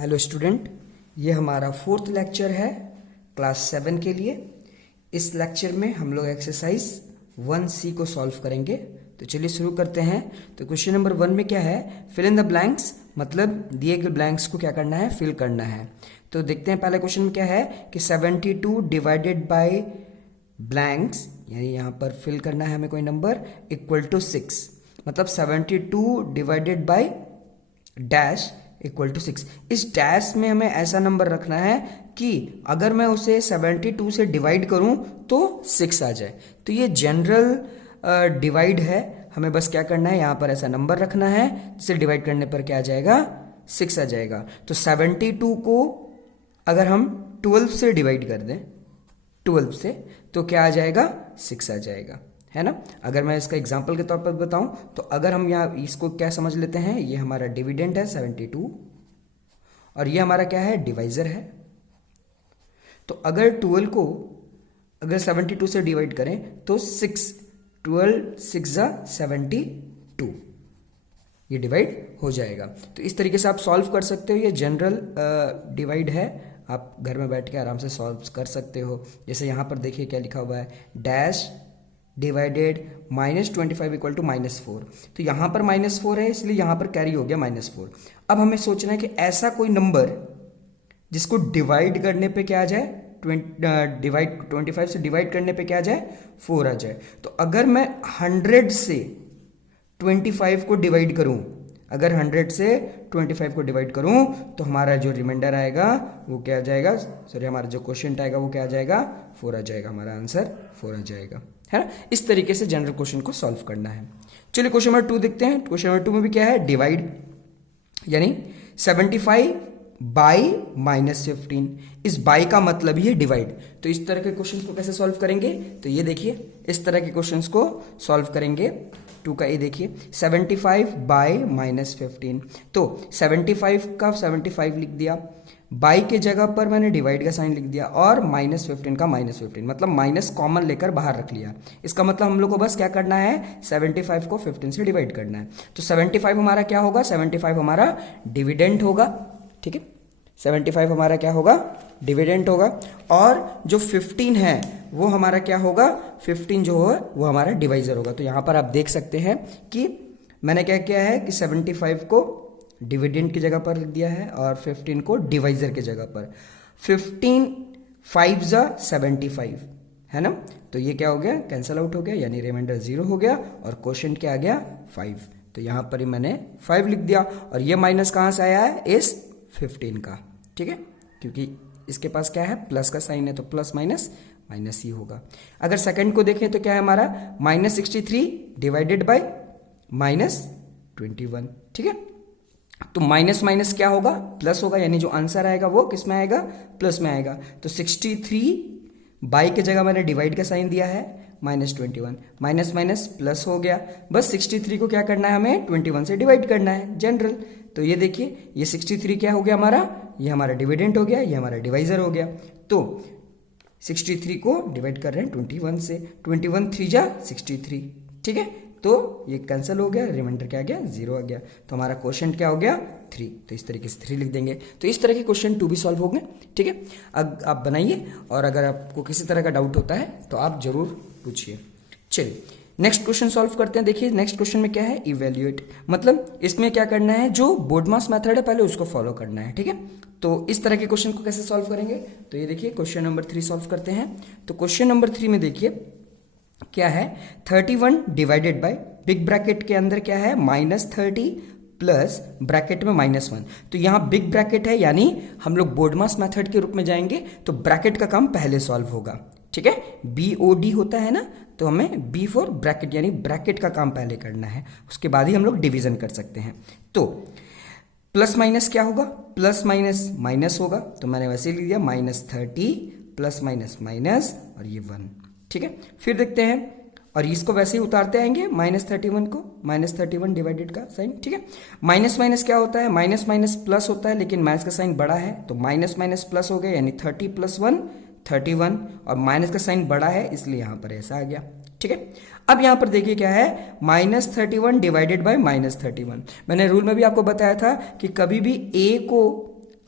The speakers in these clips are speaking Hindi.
हेलो स्टूडेंट, ये हमारा फोर्थ लेक्चर है क्लास 7 के लिए। इस लेक्चर में हम लोग एक्सरसाइज 1C को सॉल्व करेंगे। तो चलिए शुरू करते हैं। तो क्वेश्चन नंबर 1 में क्या है, फिल इन द ब्लैंक्स, मतलब दिए गए ब्लैंक्स को क्या करना है, फिल करना है। तो देखते हैं पहले क्वेश्चन में क्या है कि 72 डिवाइडेड बाय ब्लैंक्स, यानी यहाँ पर फिल करना है हमें कोई नंबर, इक्वल टू 6, मतलब 72 divided by dash equal to 6। इस डैश में हमें ऐसा नंबर रखना है कि अगर मैं उसे 72 से डिवाइड करूं तो 6 आ जाए। तो ये जनरल डिवाइड है, हमें बस क्या करना है, यहाँ पर ऐसा नंबर रखना है जिसे डिवाइड करने पर क्या आ जाएगा, 6 आ जाएगा। तो 72 को अगर हम 12 से डिवाइड कर दें, 12 से, तो क्या आ जाएगा, 6 आ जाएगा, है ना। अगर मैं इसका एग्जांपल के तौर पर बताऊं तो अगर हम यहाँ इसको क्या समझ लेते हैं, ये हमारा डिविडेंड है 72 और ये हमारा क्या है, डिवाइजर है। तो अगर 12 को अगर 72 से डिवाइड करें तो 6, 12 6 72, ये डिवाइड हो जाएगा। तो इस तरीके से आप सॉल्व कर सकते हो। ये जनरल डिवाइड है, आप घर में बैठ के आराम से सॉल्व कर सकते हो। जैसे यहाँ पर देखिए क्या लिखा हुआ है, डैश डिवाइडेड -25 इक्वल टू -4। तो यहाँ पर -4 है, इसलिए यहाँ पर कैरी हो गया -4। अब हमें सोचना है कि ऐसा कोई नंबर जिसको डिवाइड करने पे क्या आ जाए, 25 से डिवाइड करने पे क्या आ जाए, 4 आ जाए। तो अगर मैं 100 से 25 को डिवाइड करूं, अगर 100 से 25 को डिवाइड करूं तो हमारा जो रिमाइंडर आएगा वो क्या आ जाएगा, सॉरी हमारा जो क्वेश्चन आएगा वो क्या आ जाएगा, 4 आ जाएगा। हमारा आंसर 4 आ जाएगा, है ना। इस तरीके से जनरल क्वेश्चन को सॉल्व करना है। चलिए क्वेश्चन नंबर 2 देखते हैं। क्वेश्चन नंबर 2 में भी क्या है, डिवाइड, यानी 75 बाई -15। इस बाई का मतलब ही है डिवाइड। तो इस तरह के क्वेश्चंस को कैसे सॉल्व करेंगे, तो ये देखिए इस तरह के क्वेश्चंस को सॉल्व करेंगे। 2 का ये देखिए 75 बाई -15। तो 75 का 75 लिख दिया, बाई के जगह पर मैंने डिवाइड का साइन लिख दिया और -15 का -15, मतलब माइनस कॉमन लेकर बाहर रख लिया। इसका मतलब हम लोग को बस क्या करना है, 75 को 15 से डिवाइड करना है। तो 75 हमारा क्या होगा, 75 हमारा डिविडेंड होगा, ठीक है। 75 हमारा क्या होगा, डिविडेंड होगा। और जो 15 है वो हमारा क्या होगा, 15 जो है वो हमारा डिवाइजर होगा। तो यहाँ पर आप देख सकते हैं कि मैंने क्या किया है कि 75 को डिविडेंड की जगह पर लिख दिया है और 15 को डिवाइजर की जगह पर। 15 5 जा 75, है ना। तो ये क्या हो गया, कैंसल आउट हो गया, यानी रिमाइंडर 0 हो गया और क्वेश्चन क्या आ गया, 5। तो यहाँ पर ही मैंने 5 लिख दिया और ये माइनस कहाँ से आया है, इस 15 का, ठीक है, क्योंकि इसके पास क्या है, प्लस का साइन है, तो प्लस माइनस माइनस ही होगा। अगर सेकंड को देखें तो क्या है हमारा, -63 डिवाइडेड बाय -21, ठीक है। तो माइनस माइनस क्या होगा, प्लस होगा, यानी जो आंसर आएगा वो किस में आएगा, प्लस में आएगा। तो 63 बाई के जगह मैंने डिवाइड का साइन दिया है, -21, माइनस माइनस प्लस हो गया। बस 63 को क्या करना है, हमें 21 से डिवाइड करना है, जनरल। तो ये देखिए ये 63 क्या हो गया हमारा, ये हमारा डिविडेंड हो गया, ये हमारा डिवाइजर हो गया। तो 63 को डिवाइड कर रहे हैं 21 से, 21 3 जा 63, ठीक है। तो ये कैंसिल हो गया, रिमाइंडर क्या आ गया, 0 आ गया। तो हमारा क्वेश्चन क्या हो गया, 3। तो इस तरीके से 3 लिख देंगे। तो इस तरह के क्वेश्चन 2 भी सॉल्व हो गए, ठीक है। अब आप बनाइए और अगर आपको किसी तरह का डाउट होता है तो आप जरूर पूछिए। चलिए नेक्स्ट क्वेश्चन सॉल्व करते हैं। देखिए नेक्स्ट क्वेश्चन में क्या है, इवेल्युएट, मतलब इसमें क्या करना है, जो बोर्डमास मेथड है पहले उसको फॉलो करना है, ठीक है। तो इस तरह के क्वेश्चन को कैसे सॉल्व करेंगे, तो ये देखिए क्वेश्चन नंबर 3 सॉल्व करते हैं। तो क्वेश्चन नंबर 3 में देखिए क्या है, 31 डिवाइडेड बाय, बिग ब्रैकेट के अंदर क्या है, -30 प्लस ब्रैकेट में -1। तो यहाँ बिग ब्रैकेट है, यानी हम लोग बोर्डमास मेथड के रूप में जाएंगे तो ब्रैकेट का काम पहले सॉल्व होगा, ठीक है। BOD होता है ना, तो हमें B फॉर ब्रैकेट, यानी ब्रैकेट का काम पहले करना है, उसके बाद ही हम लोग डिवीजन कर सकते हैं। तो प्लस माइनस क्या होगा, प्लस माइनस माइनस होगा, तो मैंने वैसे लिख दिया -30 प्लस माइनस माइनस और ये 1, ठीक है। फिर देखते हैं और इसको वैसे ही उतारते आएंगे, -31 को, -31 डिवाइडेड का साइन, ठीक है। माइनस माइनस क्या होता है, माइनस माइनस प्लस होता है, लेकिन माइनस का साइन बड़ा है तो माइनस माइनस प्लस हो गया, यानी 30 + 1 31, और माइनस का साइन बड़ा है इसलिए यहाँ पर ऐसा आ गया, ठीक है। अब यहां पर देखिए क्या है, -31 डिवाइडेड बाय -31। मैंने रूल में भी आपको बताया था कि कभी भी a को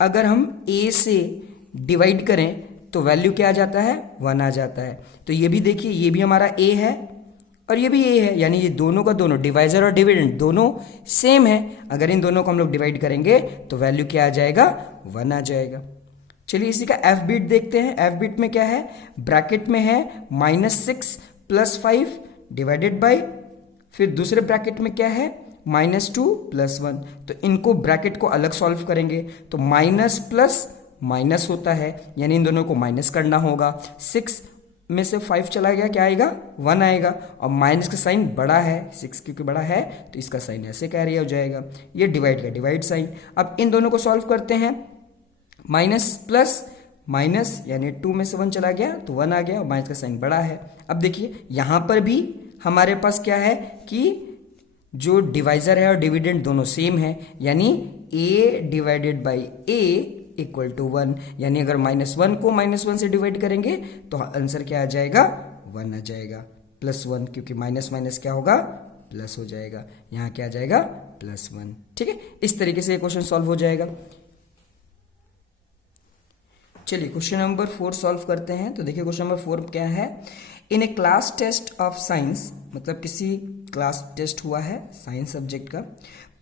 अगर हम a से डिवाइड करें तो वैल्यू क्या आ जाता है, 1 आ जाता है। तो ये भी देखिए, ये भी हमारा a है और ये भी a है, यानी ये दोनों का दोनों, डिवाइजर और डिविडेंड दोनों सेम है। अगर इन दोनों को हम लोग डिवाइड करेंगे तो वैल्यू क्या आ जाएगा, 1 आ जाएगा। चलिए इसी का एफ बीट देखते हैं। एफ बीट में क्या है, ब्रैकेट में है -6 + 5 डिवाइडेड बाई, फिर दूसरे ब्रैकेट में क्या है, -2 + 1। तो इनको ब्रैकेट को अलग सॉल्व करेंगे तो माइनस प्लस माइनस होता है, यानी इन दोनों को माइनस करना होगा। 6 में से 5 चला गया, क्या आएगा, 1 आएगा। और माइनस का साइन बड़ा है, 6 क्योंकि बड़ा है तो इसका साइन ऐसे कैरी हो जाएगा। ये डिवाइड का डिवाइड साइन। अब इन दोनों को सॉल्व करते हैं, माइनस प्लस माइनस, यानी 2 में से 1 चला गया तो 1 आ गया और माइनस का साइन बड़ा है। अब देखिए यहाँ पर भी हमारे पास क्या है कि जो डिवाइजर है और डिविडेंड दोनों सेम है, यानी a divided by a equal to 1। यानी अगर -1 को -1 से डिवाइड करेंगे तो आंसर क्या आ जाएगा, 1 आ जाएगा, +1, क्योंकि माइनस माइनस क्या होगा, प्लस हो जाएगा। यहाँ क्या आ जाएगा, +1। ठीक है, इस तरीके से ये क्वेश्चन सॉल्व हो जाएगा। चलिए क्वेश्चन नंबर 4 सॉल्व करते हैं। तो देखिए क्वेश्चन नंबर 4 क्या है, इन ए क्लास टेस्ट ऑफ साइंस, मतलब किसी क्लास टेस्ट हुआ है साइंस सब्जेक्ट का,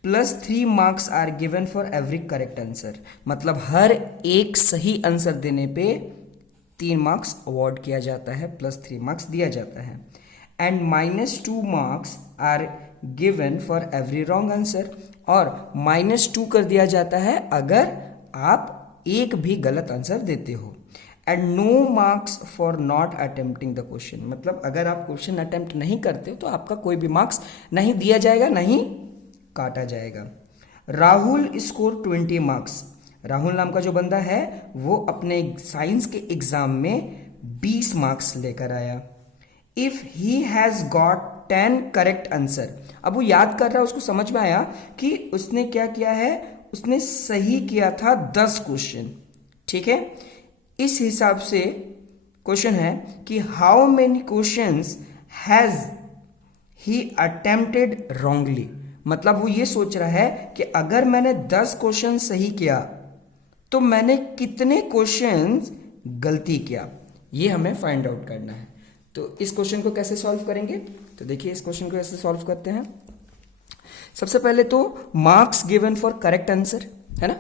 +3 marks are given for every correct answer. मतलब हर एक सही आंसर देने पे 3 मार्क्स अवार्ड किया जाता है, +3 मार्क्स दिया जाता है। And -2 marks are given for every wrong answer, और -2 कर दिया जाता है अगर आप एक भी गलत आंसर देते हो। And no marks for not attempting the question, मतलब अगर आप क्वेश्चन अटेम्प्ट नहीं करते तो आपका कोई भी मार्क्स नहीं दिया जाएगा, नहीं काटा जाएगा। Rahul score 20 marks. राहुल नाम का जो बंदा है वो अपने साइंस के एग्जाम में 20 मार्क्स लेकर आया। If he has got 10 correct answer, अब वो याद कर रहा है, उसको समझ में आया कि उसने क्या किया है, उसने सही किया था 10 क्वेश्चन। ठीक है, इस हिसाब से क्वेश्चन है कि how many questions has he attempted wrongly. मतलब वो ये सोच रहा है कि अगर मैंने 10 क्वेश्चन सही किया तो मैंने कितने क्वेश्चंस गलती किया, ये हमें फाइंड आउट करना है। तो इस क्वेश्चन को कैसे सॉल्व करेंगे, तो देखिए इस क्वेश्चन को कैसे सॉल्व करते हैं। सबसे पहले तो marks given for correct answer है ना,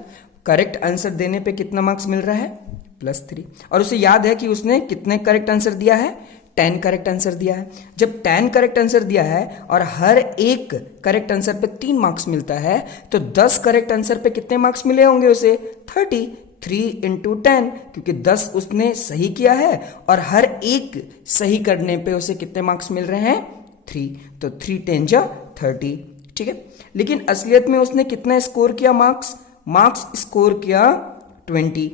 करेक्ट आंसर देने पे कितना मार्क्स मिल रहा है, +3। और उसे याद है कि उसने कितने करेक्ट आंसर दिया है, 10 करेक्ट आंसर दिया है। जब 10 करेक्ट आंसर दिया है और हर एक करेक्ट आंसर पे 3 मार्क्स मिलता है, तो 10 करेक्ट आंसर पे कितने मार्क्स मिले होंगे उसे, 30। 3 × 10, क्योंकि 10 उसने सही किया है और हर एक सही करने पे उसे कितने मार्क्स मिल रहे हैं, 3। तो 3 × 10 = 30। ठीक है, लेकिन असलियत में उसने कितना स्कोर किया, मार्क्स स्कोर किया 20,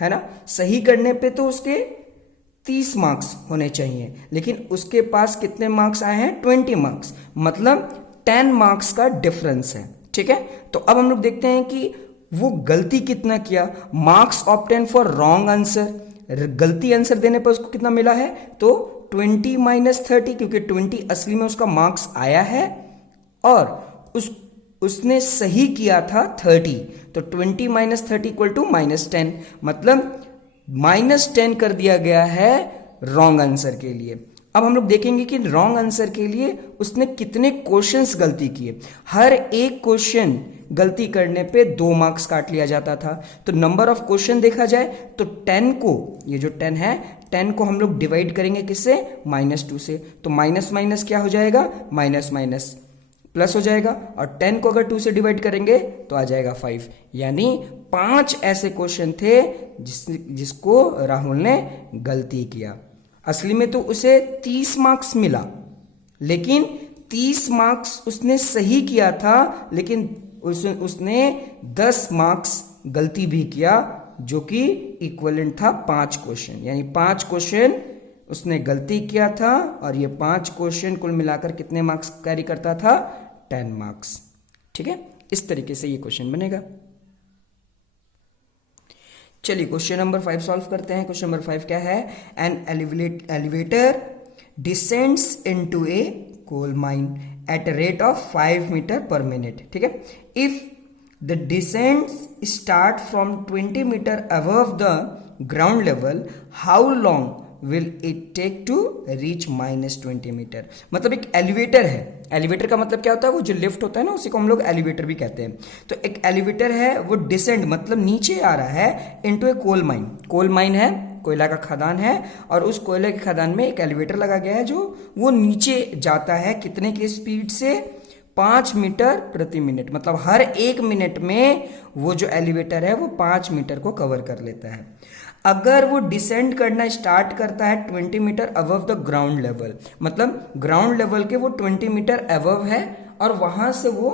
है ना। सही करने पे तो उसके 30 मार्क्स होने चाहिए, लेकिन उसके पास कितने मार्क्स आए हैं, 20 मार्क्स, मतलब 10 मार्क्स का डिफरेंस है। ठीक है, तो अब हम लोग देखते हैं कि वो गलती कितना किया। Marks obtain for wrong answer, गलती आंसर देने पर उसको कितना मिला है, तो 20 - 30, क्योंकि 20 असली में उसका मार्क्स आया है और उसने सही किया था 30, तो 20 - 30 = -10, मतलब -10 कर दिया गया है रॉन्ग आंसर के लिए। अब हम लोग देखेंगे कि रॉन्ग आंसर के लिए उसने कितने क्वेश्चंस गलती किए। हर एक क्वेश्चन गलती करने पे 2 मार्क्स काट लिया जाता था। तो नंबर ऑफ क्वेश्चन देखा जाए तो 10 को, ये जो 10 है, 10 को हम लोग डिवाइड करेंगे किससे, -2 से। तो माइनस माइनस क्या हो जाएगा, माइनस माइनस प्लस हो जाएगा, और 10 को अगर 2 से डिवाइड करेंगे तो आ जाएगा 5। यानी 5 ऐसे क्वेश्चन थे जिसको राहुल ने गलती किया। असली में तो उसे 30 मार्क्स मिला, लेकिन 30 मार्क्स उसने सही किया था, लेकिन उसने 10 मार्क्स गलती भी किया, जो कि इक्विवेलेंट था 5 क्वेश्चन। यानी 5 क्वेश्चन उसने गलती किया था और ये 5 क्वेश्चन कुल मिलाकर कितने मार्क्स कैरी करता था, 10 मार्क्स। ठीक है, इस तरीके से ये क्वेश्चन बनेगा। चलिए क्वेश्चन नंबर 5 सॉल्व करते हैं। क्वेश्चन नंबर 5 क्या है, an elevator descends into a coal mine at a rate of 5 metre per minute. ठीक है, if the descent start from 20 metre above the ground level, how long will it take to reach -20 metre. मतलब एक एलिवेटर है, एलिवेटर का मतलब क्या होता है, वो जो लिफ्ट होता है ना उसी को हम लोग एलिवेटर भी कहते हैं। तो एक एलिवेटर है, वो डिसेंड मतलब नीचे आ रहा है into a coal mine. Coal mine है, कोयला का खदान है, और उस कोयले के खदान में एक एलिवेटर लगा गया है जो वो नीचे जाता है कितने की स्पीड से, 5 मीटर प्रति मिनट। मतलब हर 1 मिनट में वो जो एलिवेटर है वो 5 मीटर को कवर कर लेता है। अगर वो डिसेंड करना स्टार्ट करता है 20 metre above the ground level, मतलब ग्राउंड लेवल के वो 20 मीटर अबव है और वहां से वो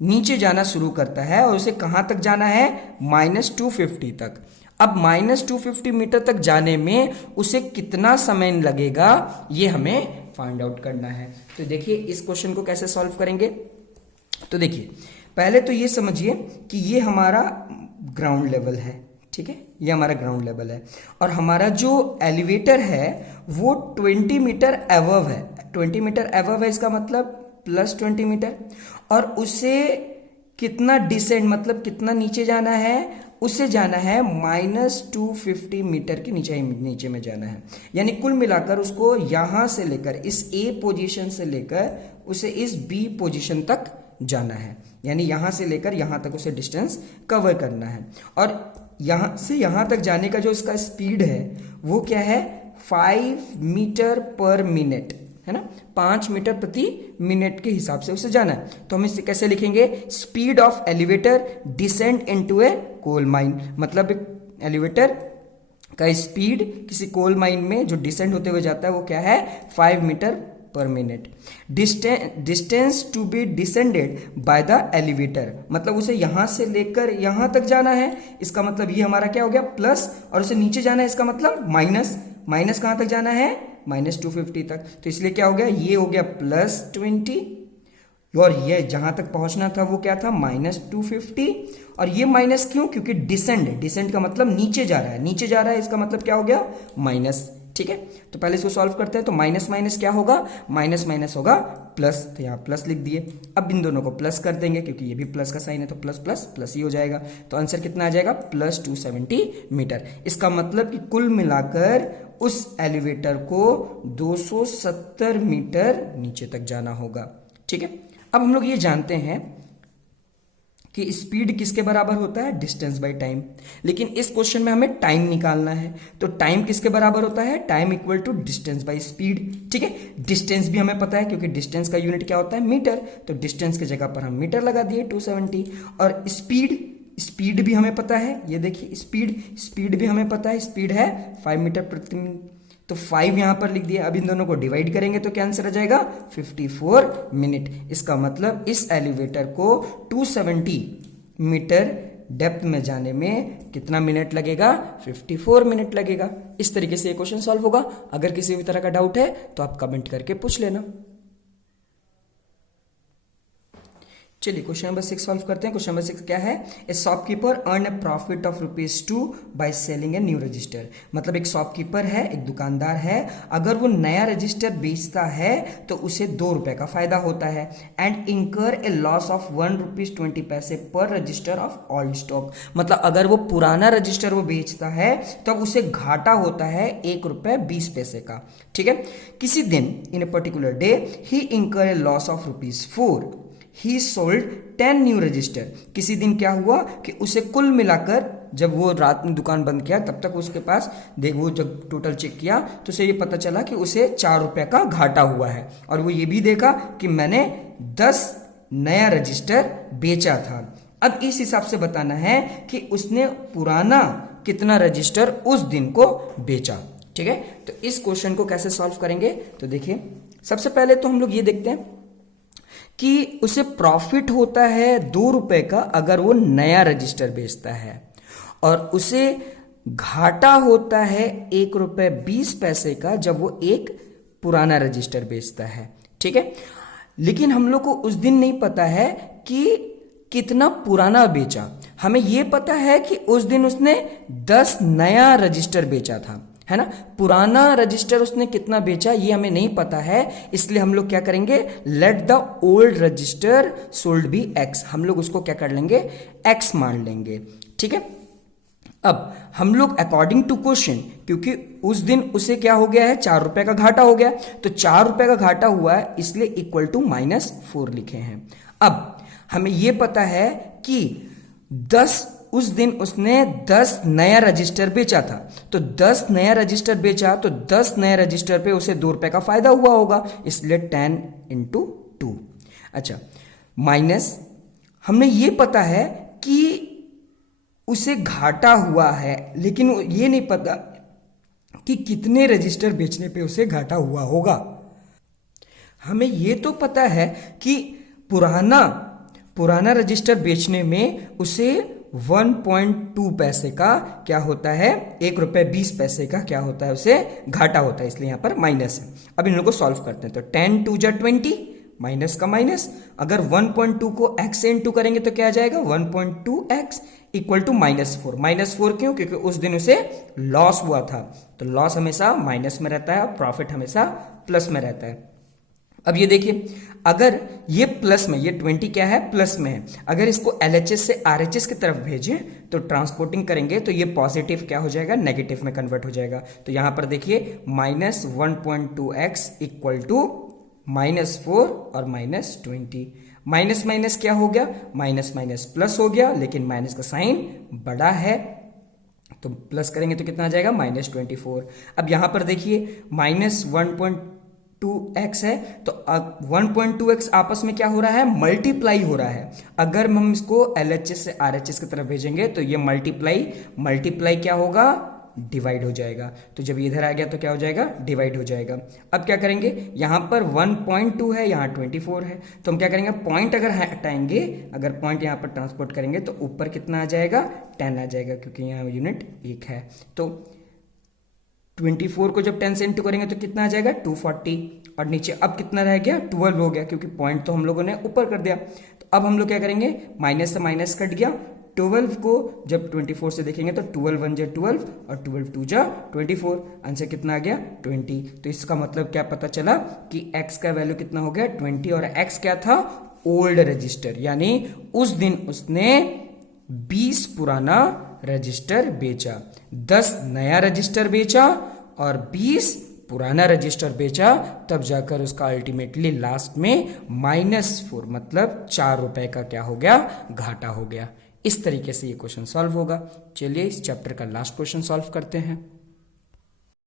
नीचे जाना शुरू करता है, और उसे कहां तक जाना है, -250 तक। अब -250 मीटर तक जाने में उसे कितना समय लगेगा ये हमें फाइंड आउट करना है। तो देखिए इस क्वेश्चन को कैसे सॉल्व करेंगे। तो देखिए पहले तो ये समझिए कि ये हमारा ग्राउंड लेवल है, ठीक है, ये हमारा ग्राउंड लेवल है, और हमारा जो एलिवेटर है वो 20 मीटर अबव है। 20 मीटर अबव है, इसका मतलब +20 मीटर, और उसे कितना डिसेंड मतलब कितना नीचे जाना है, उसे जाना है -250 मीटर के नीचे में जाना है। यानी कुल मिलाकर उसको यहां से लेकर इस A पोजीशन से लेकर उसे इस B पोजीशन तक जाना है, यानी यहां से लेकर यहां तक उसे डिस्टेंस कवर करना है। और यहां से यहां तक जाने का जो इसका स्पीड है वो क्या है, 5 मीटर पर मिनट, है ना, 5 मीटर प्रति मिनट के हिसाब से उसे जाना है। तो हम इसे कैसे लिखेंगे, speed of elevator descend into a coal mine. मतलब एलिवेटर का स्पीड किसी कोल माइन में जो डिसेंड होते हुए जाता है वो क्या है, 5 metre per minute. Distance to be descended by the elevator, मतलब उसे यहां से लेकर यहां तक जाना है, इसका मतलब ये हमारा क्या हो गया प्लस, और उसे नीचे जाना है इसका मतलब माइनस। माइनस कहां तक जाना है, -250 तक। तो इसलिए क्या हो गया, ये हो गया +20, और ये जहां तक पहुंचना था वो क्या था, -250। और ये माइनस क्यों, क्योंकि डिसेंड का मतलब नीचे जा रहा है, नीचे जा रहा है, इसका मतलब क्या हो गया, माइनस। ठीक है, तो पहले इसको सॉल्व करते हैं। तो माइनस माइनस क्या होगा, माइनस माइनस होगा प्लस, तो यहाँ प्लस लिख दिए। अब इन दोनों को प्लस कर देंगे क्योंकि ये भी प्लस का साइन है, तो प्लस प्लस प्लस ही हो जाएगा। तो आंसर कितना आ जाएगा, +270 मीटर। इसका मतलब कि कुल मिलाकर उस एलिवेटर को 270 मीटर नीचे तक जाना होगा। ठीक है, अब हम लोग ये जानते हैं कि स्पीड किसके बराबर होता है, डिस्टेंस बाय टाइम। लेकिन इस क्वेश्चन में हमें टाइम निकालना है, तो टाइम किसके बराबर होता है, time equal to distance by speed. ठीक है, डिस्टेंस भी हमें पता है क्योंकि डिस्टेंस का यूनिट क्या होता है, मीटर। तो डिस्टेंस की जगह पर हम मीटर लगा दिए 270। और स्पीड भी हमें पता है, ये देखिए स्पीड भी हमें पता है, स्पीड है 5 मीटर प्रति मिनट। तो 5 यहां पर लिख दिया। अब इन दोनों को डिवाइड करेंगे तो क्या आंसर आ जाएगा, 54 मिनट। इसका मतलब इस एलिवेटर को 270 मीटर डेप्थ में जाने में कितना मिनट लगेगा, 54 मिनट लगेगा। इस तरीके से ये क्वेश्चन सॉल्व होगा। अगर किसी भी तरह का डाउट है तो आप कमेंट करके पूछ लेना। चलिए क्वेश्चन नंबर 6 सॉल्व करते हैं। क्वेश्चन नंबर 6 क्या है, ए shopkeeper earn A profit of ₹2 by selling a new register. मतलब एक शॉपकीपर है, एक दुकानदार है, अगर वो नया रजिस्टर बेचता है तो उसे ₹2 का फायदा होता है। एंड इंकर ए लॉस ऑफ ₹1.20 पर रजिस्टर ऑफ ओल्ड स्टॉक। मतलब अगर वो पुराना रजिस्टर वो बेचता है तब उसे घाटा होता है ₹1.20 का। ठीक है, किसी दिन इन a particular day he incur a loss of ₹4। He sold 10 new register. किसी दिन क्या हुआ कि उसे कुल मिलाकर, जब वो रात में दुकान बंद किया तब तक उसके पास वो जब टोटल चेक किया तो उसे ये पता चला कि उसे ₹4 का घाटा हुआ है। और वो ये भी देखा कि मैंने 10 नया रजिस्टर बेचा था। अब इस हिसाब से बताना है कि उसने पुराना कितना रजिस्टर उस दिन को बेचा। ठीक है, तो इस क्वेश्चन को कैसे सॉल्व करेंगे, तो देखिए सबसे पहले तो हम लोग ये देखते हैं कि उसे प्रॉफिट होता है ₹2 का अगर वो नया रजिस्टर बेचता है, और उसे घाटा होता है ₹1.20 का जब वो एक पुराना रजिस्टर बेचता है। ठीक है, लेकिन हम लोग को उस दिन नहीं पता है कि कितना पुराना बेचा। हमें ये पता है कि उस दिन उसने 10 नया रजिस्टर बेचा था। है ना। पुराना रजिस्टर उसने कितना बेचा ये हमें नहीं पता है, इसलिए हम लोग क्या करेंगे, let the old register sold be X, हम लोग उसको क्या कर लेंगे, एक्स मान लेंगे। ठीक है, अब हम लोग अकॉर्डिंग टू क्वेश्चन, क्योंकि उस दिन उसे क्या हो गया है, 4 रुपए का घाटा हो गया, तो 4 रुपए का घाटा हुआ है इसलिए इक्वल टू -4 लिखे हैं। अब हमें यह पता है कि 10 उस दिन उसने 10 नया रजिस्टर बेचा था, तो 10 नया रजिस्टर बेचा तो 10 नए रजिस्टर पे उसे 2 रुपए का फायदा हुआ होगा, इसलिए 10 × 2। अच्छा, माइनस हमने ये पता है कि उसे घाटा हुआ है, लेकिन ये नहीं पता कि कितने रजिस्टर बेचने पे उसे घाटा हुआ होगा। हमें ये तो पता है कि पुराना रजिस्टर बेचने में उसे 1.2 पैसे का क्या होता है, 1 रुपए 20 पैसे का क्या होता है, उसे घाटा होता है, इसलिए यहां पर माइनस है। अब इन लोगों को सॉल्व करते हैं, तो 10 × 2 = 20, माइनस का माइनस, अगर 1.2 को x से इंटू करेंगे तो क्या आ जाएगा, 1.2x इक्वल टू -4। -4 क्यों, क्योंकि उस दिन उसे लॉस हुआ था, तो लॉस हमेशा माइनस में रहता है और प्रॉफिट हमेशा प्लस में रहता है। अब ये देखिए, अगर ये प्लस में, ये 20 क्या है, प्लस में है, अगर इसको LHS से RHS की तरफ भेजें तो ट्रांसपोर्टिंग करेंगे तो ये पॉजिटिव क्या हो जाएगा, नेगेटिव में कन्वर्ट हो जाएगा। तो यहां पर देखिए -1.2x इक्वल टू -4 और -20, माइनस माइनस क्या हो गया, माइनस माइनस प्लस हो गया, लेकिन माइनस का साइन बड़ा है तो प्लस करेंगे तो कितना आ जाएगा, -24। अब यहां पर देखिए -1.2x है, तो 1.2x आपस में क्या हो रहा है, मल्टीप्लाई हो रहा है। अगर हम इसको LHS से RHS की तरफ भेजेंगे तो ये मल्टीप्लाई क्या होगा, डिवाइड हो जाएगा। तो जब इधर आ गया तो क्या हो जाएगा, डिवाइड हो जाएगा। अब क्या करेंगे, यहां पर 1.2 है, यहां 24 है, तो हम क्या करेंगे, पॉइंट अगर हटाएंगे, अगर पॉइंट यहां पर ट्रांसपोर्ट करेंगे तो ऊपर कितना आ जाएगा, 10 आ जाएगा, क्योंकि यहां यूनिट 1 है। तो 24 को जब 10 से इंटू करेंगे तो कितना आ जाएगा, 240, और नीचे अब कितना रह गया, 12 हो गया, क्योंकि पॉइंट तो हम लोगों ने ऊपर कर दिया। तो अब हम लोग क्या करेंगे, माइनस से माइनस कट गया, 12 को जब 24 से देखेंगे तो 12 1 = 12 और 12 2 = 24, आंसर कितना आ गया, 20। तो इसका मतलब क्या पता चला कि x का वैल्यू कितना हो गया, 20, और x क्या था, ओल्ड रजिस्टर, यानी उस दिन उसने 20 पुराना रजिस्टर बेचा, 10 नया रजिस्टर बेचा और 20 पुराना रजिस्टर बेचा, तब जाकर उसका अल्टीमेटली लास्ट में -4 मतलब 4 रुपए का क्या हो गया, घाटा हो गया। इस तरीके से ये क्वेश्चन सॉल्व होगा। चलिए इस चैप्टर का लास्ट क्वेश्चन सॉल्व करते हैं।